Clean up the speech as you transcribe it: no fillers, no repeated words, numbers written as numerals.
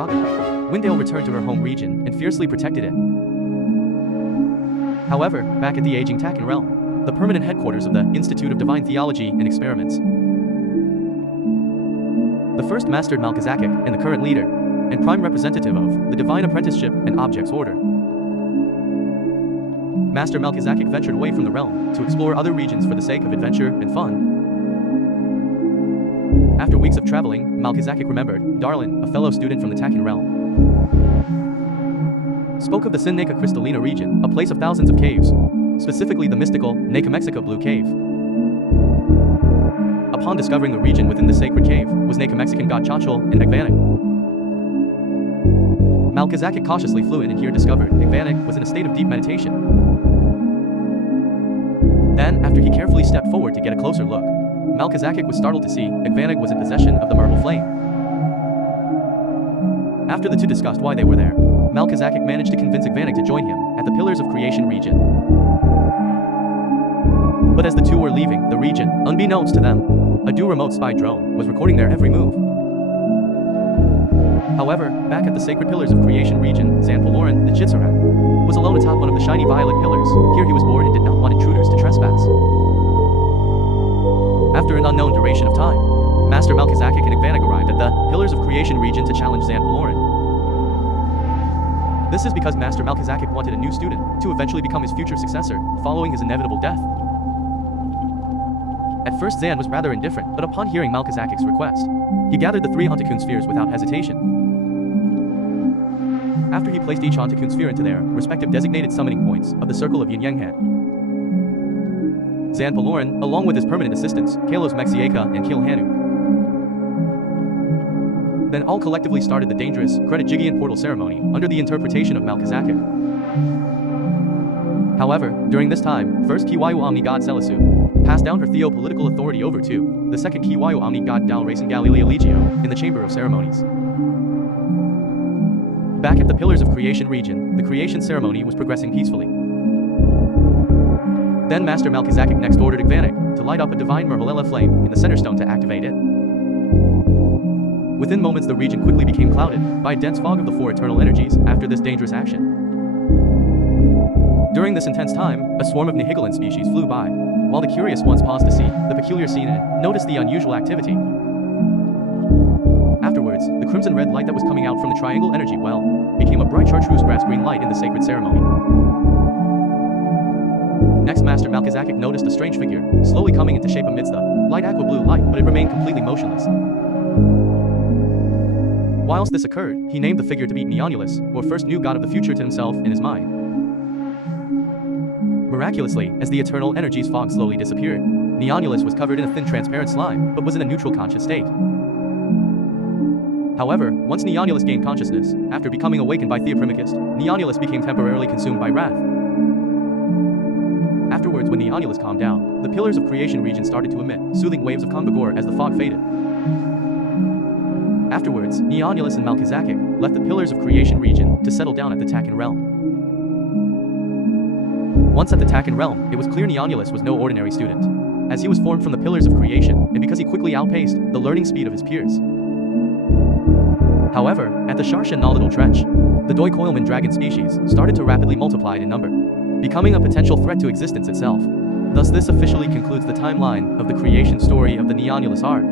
Tropica, Windale returned to her home region and fiercely protected it. However, back at the aging Takan realm, the permanent headquarters of the Institute of Divine Theology and Experiments, the first mastered Melchizedek and the current leader, and prime representative of the Divine Apprenticeship and Objects Order. Master Melchizedek ventured away from the realm to explore other regions for the sake of adventure and fun. After weeks of traveling, Melchizedek remembered Darlin, a fellow student from the Takan realm, spoke of the Sin Neka Crystallina region, a place of thousands of caves, specifically the mystical Neka Mexica Blue Cave. Upon discovering the region within the sacred cave was Neka Mexican god Chachol and Igvanik. Melchizedek cautiously flew in and here discovered Igvanik was in a state of deep meditation. Then, after he carefully stepped forward to get a closer look, Melchizedek was startled to see Igvanik was in possession of the marble flame. After the two discussed why they were there, Melchizedek managed to convince Igvanik to join him at the Pillars of Creation region. But as the two were leaving the region, unbeknownst to them, a new remote spy drone was recording their every move. However, back at the Sacred Pillars of Creation region, Zanpaloran, the Chitsarat, was alone atop one of the shiny violet pillars. Here he was bored and did not want intruders to trespass. After an unknown duration of time, Master Melchizedek and Igvanik arrived at the Pillars of Creation region to challenge Zanpaloran. This is because Master Melchizedek wanted a new student to eventually become his future successor, following his inevitable death. At first Zan was rather indifferent, but upon hearing Melchizedek's request, he gathered the 3 Ontakun spheres without hesitation. After he placed each Ontakun sphere into their respective designated summoning points of the Circle of Yin Yang Han, Zanpaloran, along with his permanent assistants, Kalos Mexieka and Kilhanu, then all collectively started the dangerous Kredijigian portal ceremony under the interpretation of Melchizedek. However, during this time, first Kiwayu Omni God Selasu passed down her theopolitical authority over to the second Kiwayu Omni God Dal Racing Galilea Legio in the Chamber of Ceremonies. Back at the Pillars of Creation region, the creation ceremony was progressing peacefully. Then Master Melchizedek next ordered Igvanik to light up a divine Merhalella flame in the center stone to activate it. Within moments the region quickly became clouded by a dense fog of the 4 eternal energies after this dangerous action. During this intense time, a swarm of Nihigalan species flew by, while the curious ones paused to see the peculiar scene and noticed the unusual activity. Afterwards, the crimson-red light that was coming out from the triangle energy well became a bright chartreuse grass-green light in the sacred ceremony. Next, Master Melchizedek noticed a strange figure, slowly coming into shape amidst the light aqua-blue light, but it remained completely motionless. Whilst this occurred, he named the figure to be Neonulas, or first new god of the future to himself in his mind. Miraculously, as the eternal energies fog slowly disappeared, Neonulas was covered in a thin transparent slime, but was in a neutral conscious state. However, once Neonulas gained consciousness, after becoming awakened by Theoprimachus, Neonulas became temporarily consumed by wrath. Afterwards, when Neonulas calmed down, the Pillars of Creation region started to emit soothing waves of Convigor as the fog faded. Afterwards, Neonulas and Melchizedek left the Pillars of Creation region to settle down at the Takan realm. Once at the Takan realm, it was clear Neonulas was no ordinary student, as he was formed from the Pillars of Creation, and because he quickly outpaced the learning speed of his peers. However, at the Sharshan Nalidal Trench, the Doi Coilman dragon species started to rapidly multiply in number, becoming a potential threat to existence itself. Thus this officially concludes the timeline of the creation story of the Neonulus arc.